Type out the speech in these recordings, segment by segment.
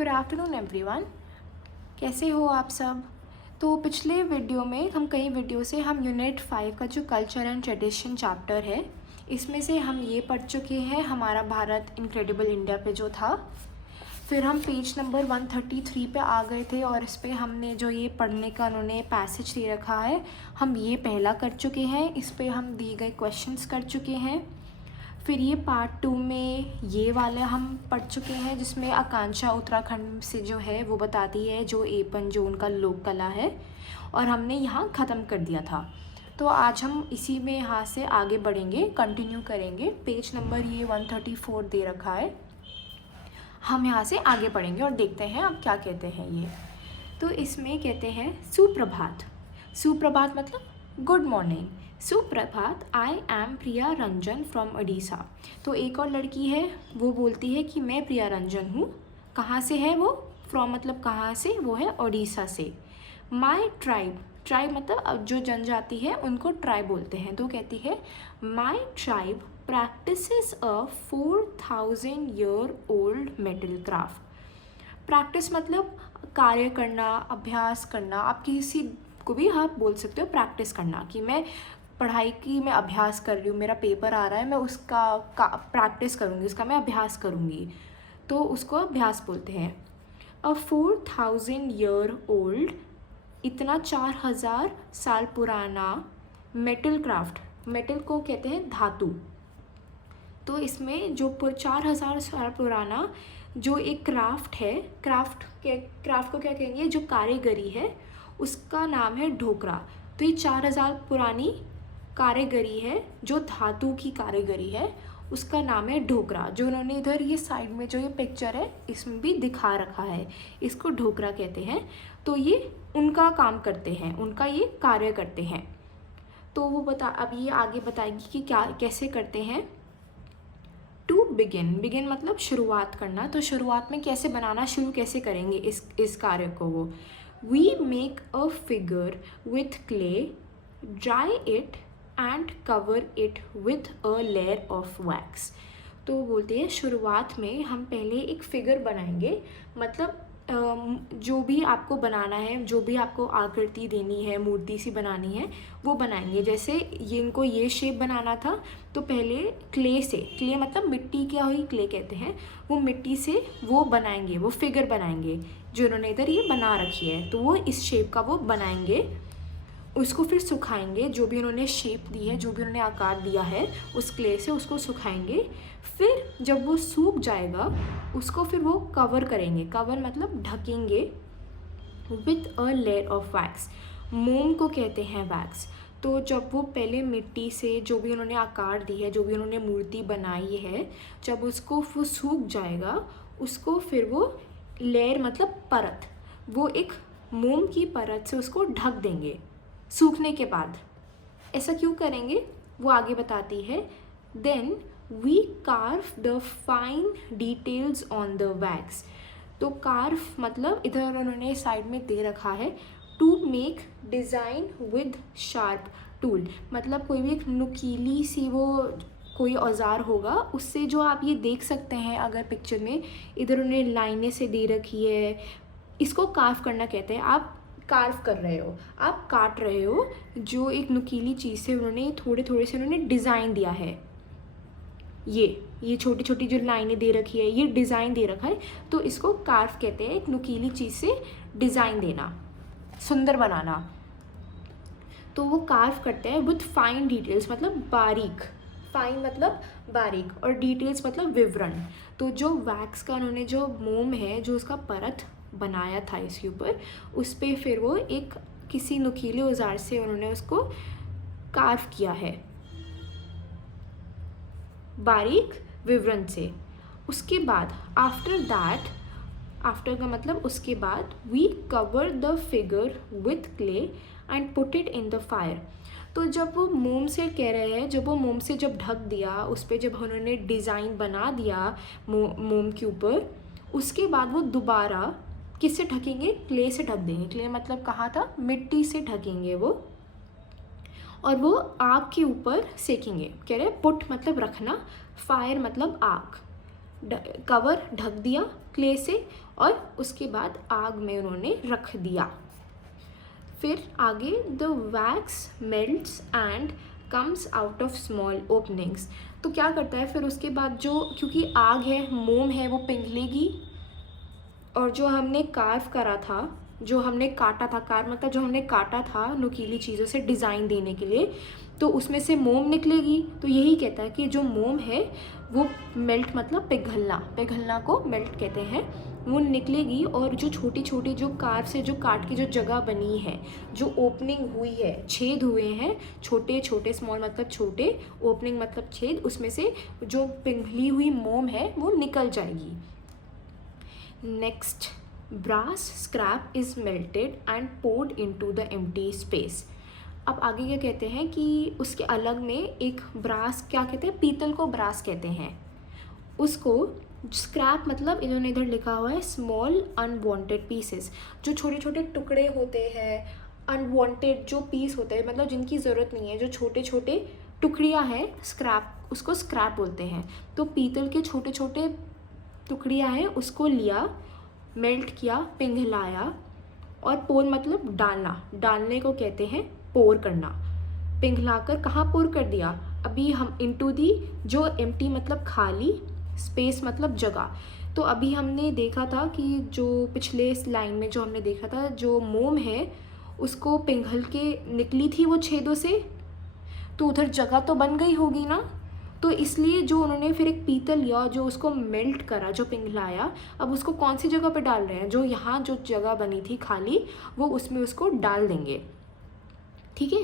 Good afternoon everyone, कैसे हो आप सब। तो पिछले वीडियो में कई वीडियो से हम यूनिट 5 का जो कल्चर एंड ट्रेडिशन चैप्टर है इसमें से हम ये पढ़ चुके हैं, हमारा भारत इनक्रेडिबल इंडिया पे जो था। फिर हम पेज नंबर 133 पे आ गए थे और इस पे हमने जो ये पढ़ने का उन्होंने पैसेज दे रखा है हम ये पहला कर चुके हैं। इस पे हम दिए गए क्वेश्चंस कर चुके हैं। फिर ये पार्ट 2 में ये वाला हम पढ़ चुके हैं जिसमें आकांक्षा उत्तराखंड से जो है वो बताती है जो एपन जो उनका लोक कला है, और हमने यहाँ ख़त्म कर दिया था। तो आज हम इसी में यहाँ से आगे बढ़ेंगे, कंटिन्यू करेंगे। पेज नंबर ये 134 दे रखा है, हम यहाँ से आगे बढ़ेंगे और देखते हैं अब क्या कहते हैं ये। तो इसमें कहते हैं सुप्रभात। सुप्रभात मतलब गुड मॉर्निंग। सुप्रभात, I am Priya Ranjan from Odisha. तो एक और लड़की है वो बोलती है कि मैं प्रिया रंजन हूँ। कहाँ से है वो? फ्रॉम मतलब कहाँ से, वो है ओडिशा से। माई ट्राइब, ट्राइब मतलब जो जनजाति है उनको ट्राइब बोलते हैं। तो कहती है माई ट्राइब प्रैक्टिसेस अ 4000 year old metal craft. Practice मतलब कार्य करना, अभ्यास करना। आप किसी को भी आप बोल सकते हो प्रैक्टिस करना, कि मैं पढ़ाई की मैं अभ्यास कर रही हूँ, मेरा पेपर आ रहा है, मैं उसका प्रैक्टिस करूँगी, उसका मैं अभ्यास करूँगी, तो उसको अभ्यास बोलते हैं। अ 4000 ईयर ओल्ड, इतना 4000 साल पुराना मेटल क्राफ्ट। मेटल को कहते हैं धातु। तो इसमें जो 4000 साल पुराना जो एक क्राफ्ट है, क्राफ्ट को क्या कहेंगे, जो कारीगरी है उसका नाम है ढोकरा। तो ये 4000 पुरानी कारीगरी है जो धातु की कारीगरी है, उसका नाम है ढोकरा। जो उन्होंने इधर ये साइड में जो ये पिक्चर है इसमें भी दिखा रखा है, इसको ढोकरा कहते हैं। तो ये उनका काम करते हैं, उनका ये कार्य करते हैं। तो वो अब ये आगे बताएगी कि क्या कैसे करते हैं। टू बिगिन, बिगिन मतलब शुरुआत करना। तो शुरुआत में कैसे बनाना शुरू कैसे करेंगे इस कार्य को वो। We make a figure with clay, dry it and cover it with a layer of wax. तो बोलते हैं शुरुआत में हम पहले एक फिगर बनाएंगे, मतलब जो भी आपको बनाना है, जो भी आपको आकृति देनी है, मूर्ति सी बनानी है, वो बनाएंगे। जैसे इनको ये शेप बनाना था तो पहले क्ले से, क्ले मतलब मिट्टी, क्या हुई क्ले कहते हैं, वो मिट्टी से वो बनाएंगे, वो फिगर बनाएंगे जो उन्होंने इधर ये बना रखी है। तो वो इस शेप का वो बनाएंगे, उसको फिर सुखाएंगे। जो भी उन्होंने शेप दी है, जो भी उन्होंने आकार दिया है उस क्ले से, उसको सुखाएंगे। फिर जब वो सूख जाएगा उसको फिर वो कवर करेंगे। कवर मतलब ढकेंगे with a layer of wax. मोम को कहते हैं वैक्स। तो जब वो पहले मिट्टी से जो भी उन्होंने आकार दी है, जो भी उन्होंने मूर्ति बनाई है, जब उसको वो सूख जाएगा उसको फिर वो लेयर मतलब परत, वो एक मोम की परत से उसको ढक देंगे सूखने के बाद। ऐसा क्यों करेंगे वो आगे बताती है। Then we carve the fine details on the wax. तो कार्व मतलब इधर उन्होंने साइड में दे रखा है to make design with sharp tool, मतलब कोई भी एक नुकीली सी वो कोई औजार होगा उससे, जो आप ये देख सकते हैं अगर पिक्चर में इधर उन्होंने लाइनें से दे रखी है, इसको कार्व करना कहते हैं। आप कार्व कर रहे हो, आप काट रहे हो, जो एक नुकीली चीज़ से उन्होंने थोड़े थोड़े से उन्होंने डिज़ाइन दिया है। ये छोटी छोटी जो लाइनें दे रखी है, ये डिज़ाइन दे रखा है, तो इसको कार्व कहते हैं। एक नुकीली चीज़ से डिज़ाइन देना, सुंदर बनाना। तो वो कार्व करते हैं विथ फाइन डिटेल्स मतलब बारीक, फाइन मतलब बारीक, और डिटेल्स मतलब विवरण। तो जो वैक्स का उन्होंने जो मोम है, जो उसका परत बनाया था इसके ऊपर, उस पर फिर वो एक किसी नुकीले औजार से उन्होंने उसको कार्व किया है बारीक विवरण से। उसके बाद आफ्टर दैट, आफ्टर का मतलब उसके बाद, we cover the figure with clay and put it in the fire. तो जब वो मोम से कह रहे हैं, जब वो मोम से जब ढक दिया, उस पर जब उन्होंने डिज़ाइन बना दिया मोम के ऊपर, उसके बाद वो दोबारा किससे ढकेंगे, क्ले से ढक देंगे। क्ले मतलब कहाँ था, मिट्टी से ढकेंगे वो, और वो आग के ऊपर सेकेंगे। कह रहे पुट मतलब रखना, फायर मतलब आग, कवर ढक दिया, क्ले से, और उसके बाद आग में उन्होंने रख दिया। फिर आगे the wax melts and comes out of small openings. तो क्या करता है फिर उसके बाद, जो क्योंकि आग है, मोम है, वो पिघलेगी, और जो हमने कार्व करा था, जो हमने काटा था, कार्व मतलब जो हमने काटा था नुकीली चीज़ों से डिज़ाइन देने के लिए, तो उसमें से मोम निकलेगी। तो यही कहता है कि जो मोम है वो मेल्ट मतलब पिघलना, पिघलना को मेल्ट कहते हैं, वो निकलेगी, और जो छोटी छोटी जो कार्व से जो काट की जो जगह बनी है, जो ओपनिंग हुई है, छेद हुए हैं छोटे छोटे, स्मॉल मतलब छोटे, ओपनिंग मतलब छेद, उसमें से जो पिघली हुई मोम है वो निकल जाएगी। Next, brass scrap is melted and poured into the empty space. अब आगे क्या कहते हैं कि उसके अलग में एक ब्रास, क्या कहते हैं, पीतल को ब्रास कहते हैं, उसको स्क्रैप मतलब इन्होंने इधर लिखा हुआ है स्मॉल अनवांटेड पीसेस, जो छोटे छोटे टुकड़े होते हैं, अनवांटेड जो पीस होते हैं, मतलब जिनकी ज़रूरत नहीं है, जो छोटे छोटे टुकड़ियाँ हैं, स्क्रैप, उसको स्क्रैप बोलते हैं। तो पीतल के छोटे छोटे टुकड़ियाँ हैं, उसको लिया, मेल्ट किया, पिघलाया, और पोर मतलब डालना, डालने को कहते हैं पोर करना। पिघलाकर कहाँ पोर कर दिया, अभी हम इनटू दी, जो एम्प्टी मतलब खाली, स्पेस मतलब जगह। तो अभी हमने देखा था कि जो पिछले लाइन में जो हमने देखा था, जो मोम है उसको पिघल के निकली थी वो छेदों से, तो उधर जगह तो बन गई होगी ना, तो इसलिए जो उन्होंने फिर एक पीतल लिया, जो उसको मेल्ट करा, जो पिघलाया, अब उसको कौन सी जगह पे डाल रहे हैं, जो यहाँ जो जगह बनी थी खाली, वो उसमें उसको डाल देंगे। ठीक है,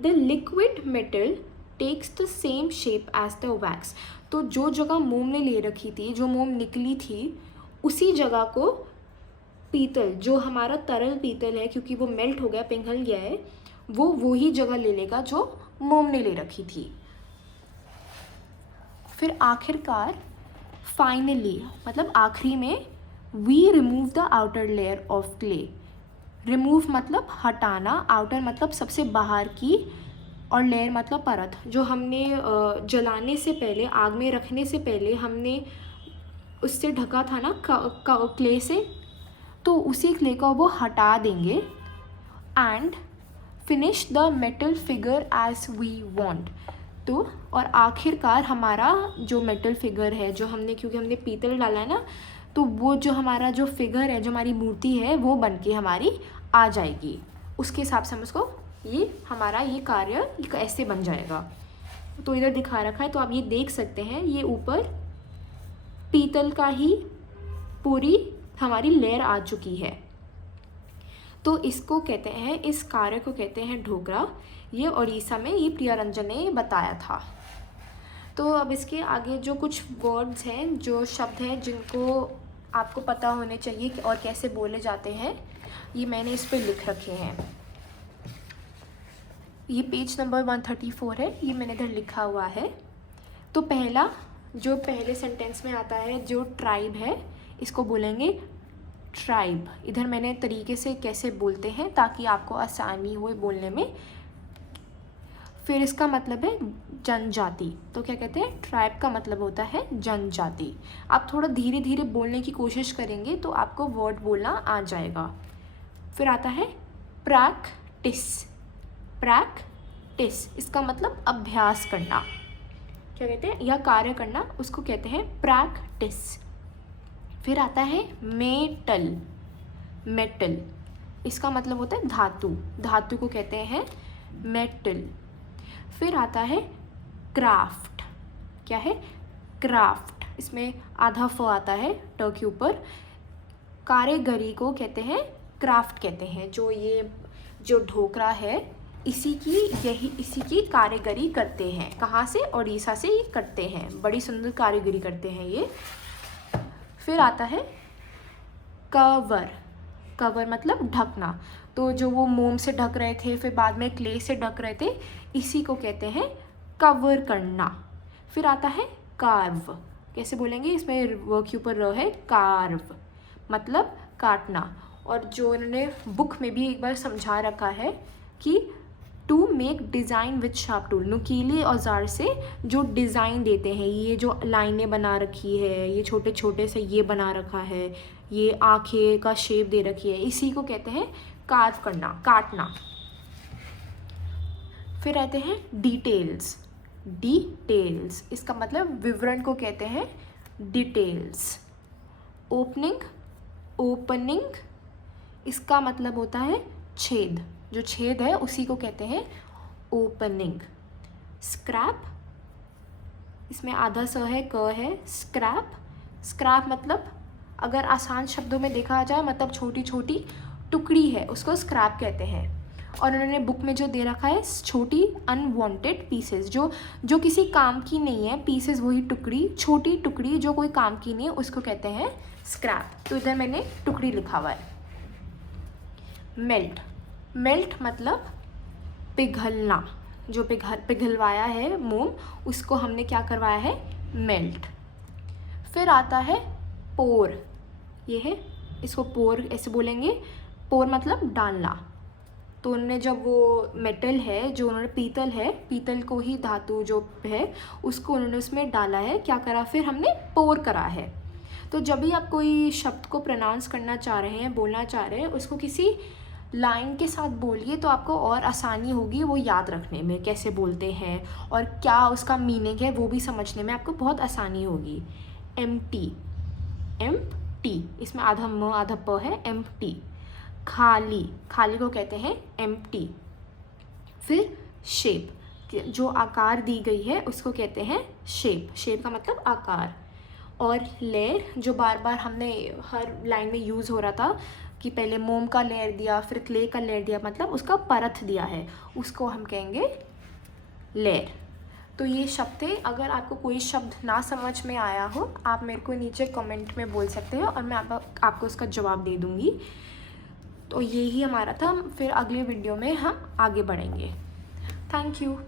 the liquid metal takes the same shape as the wax. तो जो जगह मोम ने ले रखी थी, जो मोम निकली थी, उसी जगह को पीतल, जो हमारा तरल पीतल है, क्योंकि वो मेल्ट हो गया, पिघल गया है, वो वही जगह ले लेगा जो मोम ने ले रखी थी। फिर आखिरकार, फाइनली मतलब आखिरी में, we remove the outer layer of clay. Remove मतलब हटाना, आउटर मतलब सबसे बाहर की, और लेयर मतलब परत, जो हमने जलाने से पहले, आग में रखने से पहले हमने उससे ढका था ना क्ले से, तो उसी क्ले को वो हटा देंगे। And finish the metal figure as we want. तो और आखिरकार हमारा जो मेटल फिगर है, जो हमने, क्योंकि हमने पीतल डाला है ना, तो वो जो हमारा जो फिगर है, जो हमारी मूर्ति है, वो बन के हमारी आ जाएगी। उसके हिसाब से हम उसको, ये हमारा ये कार्य ऐसे बन जाएगा। तो इधर दिखा रखा है, तो आप ये देख सकते हैं, ये ऊपर पीतल का ही पूरी हमारी लेयर आ चुकी है। तो इसको कहते हैं, इस कार्य को कहते हैं ढोकरा। ये उड़ीसा में, ये प्रियरंजन ने बताया था। तो अब इसके आगे जो कुछ वर्ड्स हैं, जो शब्द हैं, जिनको आपको पता होने चाहिए कि और कैसे बोले जाते हैं, ये मैंने इस पर लिख रखे हैं। ये पेज नंबर 134 है, ये मैंने इधर लिखा हुआ है। तो पहला जो पहले सेंटेंस में आता है, जो ट्राइब है, इसको बोलेंगे ट्राइब। इधर मैंने तरीके से कैसे बोलते हैं ताकि आपको आसानी हो बोलने में। फिर इसका मतलब है जनजाति। तो क्या कहते हैं, ट्राइब का मतलब होता है जनजाति। आप थोड़ा धीरे धीरे बोलने की कोशिश करेंगे तो आपको वर्ड बोलना आ जाएगा। फिर आता है प्रैक्टिस। प्रैक्टिस, इसका मतलब अभ्यास करना। क्या कहते हैं, यह कार्य करना, उसको कहते हैं प्रैक्टिस। फिर आता है मेटल। मेटल, इसका मतलब होता है धातु। धातु को कहते हैं मेटल। फिर आता है क्राफ्ट। क्या है, क्राफ्ट, इसमें आधा फ आता है ट के ऊपर। कारीगरी को कहते हैं क्राफ्ट कहते हैं। जो ये जो ढोकरा है, इसी की कारीगरी करते हैं। कहाँ से, उड़ीसा से ये करते हैं। बड़ी सुंदर कारीगरी करते हैं ये। फिर आता है कवर। कवर मतलब ढकना। तो जो वो मोम से ढक रहे थे, फिर बाद में क्ले से ढक रहे थे, इसी को कहते हैं कवर करना। फिर आता है कार्व। कैसे बोलेंगे, इसमें वो के ऊपर र है, कार्व मतलब काटना। और जो इन्होंने बुक में भी एक बार समझा रखा है कि to make design with sharp tool, नुकीले औजार से जो डिज़ाइन देते हैं, ये जो लाइनें बना रखी है, ये छोटे छोटे से ये बना रखा है, ये आँखें का शेप दे रखी है, इसी को कहते हैं कार्व करना, काटना। फिर रहते हैं डिटेल्स। डिटेल्स इसका मतलब विवरण को कहते हैं डिटेल्स। ओपनिंग, ओपनिंग इसका मतलब होता है छेद, जो छेद है उसी को कहते हैं ओपनिंग। स्क्रैप, इसमें आधा स है, क है, स्क्रैप। स्क्रैप मतलब अगर आसान शब्दों में देखा जाए मतलब छोटी छोटी टुकड़ी है, उसको स्क्रैप कहते हैं। और उन्होंने बुक में जो दे रखा है छोटी अनवांटेड पीसेस, जो किसी काम की नहीं है, पीसेस वही टुकड़ी, छोटी टुकड़ी जो कोई काम की नहीं है, उसको कहते हैं स्क्रैप। तो इधर मैंने टुकड़ी लिखा हुआ है। मेल्ट, मेल्ट मतलब पिघलना, जो पिघलवाया है मोम उसको हमने क्या करवाया है, मेल्ट। फिर आता है पोर, ये है, इसको पोर ऐसे बोलेंगे, पोर मतलब डालना। तो उन्होंने जब वो मेटल है, जो उन्होंने पीतल है, पीतल को ही धातु जो है उसको उन्होंने उसमें डाला है, क्या करा, फिर हमने पोर करा है। तो जब भी आप कोई शब्द को प्रोनाउंस करना चाह रहे हैं, बोलना चाह रहे हैं, उसको किसी लाइन के साथ बोलिए तो आपको और आसानी होगी वो याद रखने में, कैसे बोलते हैं और क्या उसका मीनिंग है वो भी समझने में आपको बहुत आसानी होगी। एम्प्टी, एम्प्टी इसमें आधा म आधा प है, एम्प्टी। खाली, खाली को कहते हैं एम्प्टी। फिर शेप, जो आकार दी गई है उसको कहते हैं शेप, शेप का मतलब आकार। और लेयर, जो बार बार हमने हर लाइन में यूज़ हो रहा था कि पहले मोम का लेयर दिया, फिर क्ले का लेयर दिया, मतलब उसका परत दिया है, उसको हम कहेंगे लेयर। तो ये शब्द थे। अगर आपको कोई शब्द ना समझ में आया हो, आप मेरे को नीचे कमेंट में बोल सकते हो और मैं आपको उसका जवाब दे दूँगी। तो यही हमारा था, फिर अगले वीडियो में हम आगे बढ़ेंगे। Thank you.